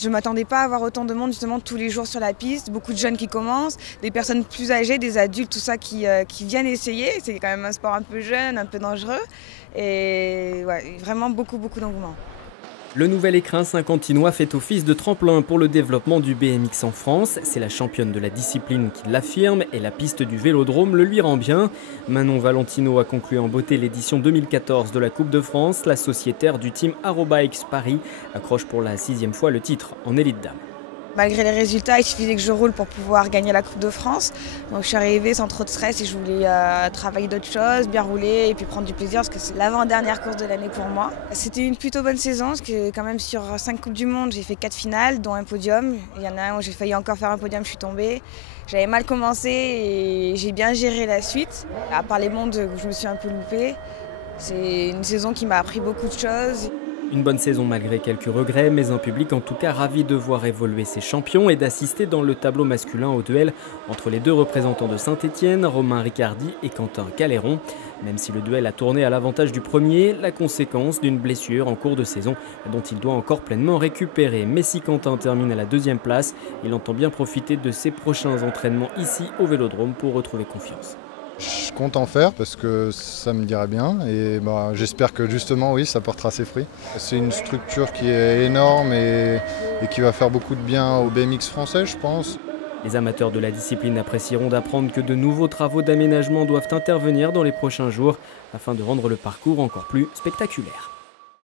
Je ne m'attendais pas à avoir autant de monde justement tous les jours sur la piste, beaucoup de jeunes qui commencent, des personnes plus âgées, des adultes, tout ça qui viennent essayer. C'est quand même un sport un peu jeune, un peu dangereux et ouais, vraiment beaucoup d'engouement. Le nouvel écrin saint-quentinois fait office de tremplin pour le développement du BMX en France. C'est la championne de la discipline qui l'affirme et la piste du Vélodrome le lui rend bien. Manon Valentino a conclu en beauté l'édition 2014 de la Coupe de France. La sociétaire du team Arobaix Paris accroche pour la 6e fois le titre en élite dame. Malgré les résultats, il suffisait que je roule pour pouvoir gagner la Coupe de France. Donc je suis arrivée sans trop de stress et je voulais travailler d'autres choses, bien rouler et puis prendre du plaisir parce que c'est l'avant-dernière course de l'année pour moi. C'était une plutôt bonne saison parce que quand même sur 5 Coupes du Monde, j'ai fait 4 finales dont un podium. Il y en a un où j'ai failli encore faire un podium, je suis tombée. J'avais mal commencé et j'ai bien géré la suite. À part les mondes où je me suis un peu loupée, c'est une saison qui m'a appris beaucoup de choses. Une bonne saison malgré quelques regrets, mais un public en tout cas ravi de voir évoluer ses champions et d'assister dans le tableau masculin au duel entre les deux représentants de Saint-Étienne, Romain Ricardi et Quentin Caléron. Même si le duel a tourné à l'avantage du premier, la conséquence d'une blessure en cours de saison dont il doit encore pleinement récupérer. Mais si Quentin termine à la 2e place, il entend bien profiter de ses prochains entraînements ici au Vélodrome pour retrouver confiance. Je compte en faire parce que ça me dirait bien et j'espère que justement oui ça portera ses fruits. C'est une structure qui est énorme et qui va faire beaucoup de bien au BMX français je pense. Les amateurs de la discipline apprécieront d'apprendre que de nouveaux travaux d'aménagement doivent intervenir dans les prochains jours afin de rendre le parcours encore plus spectaculaire.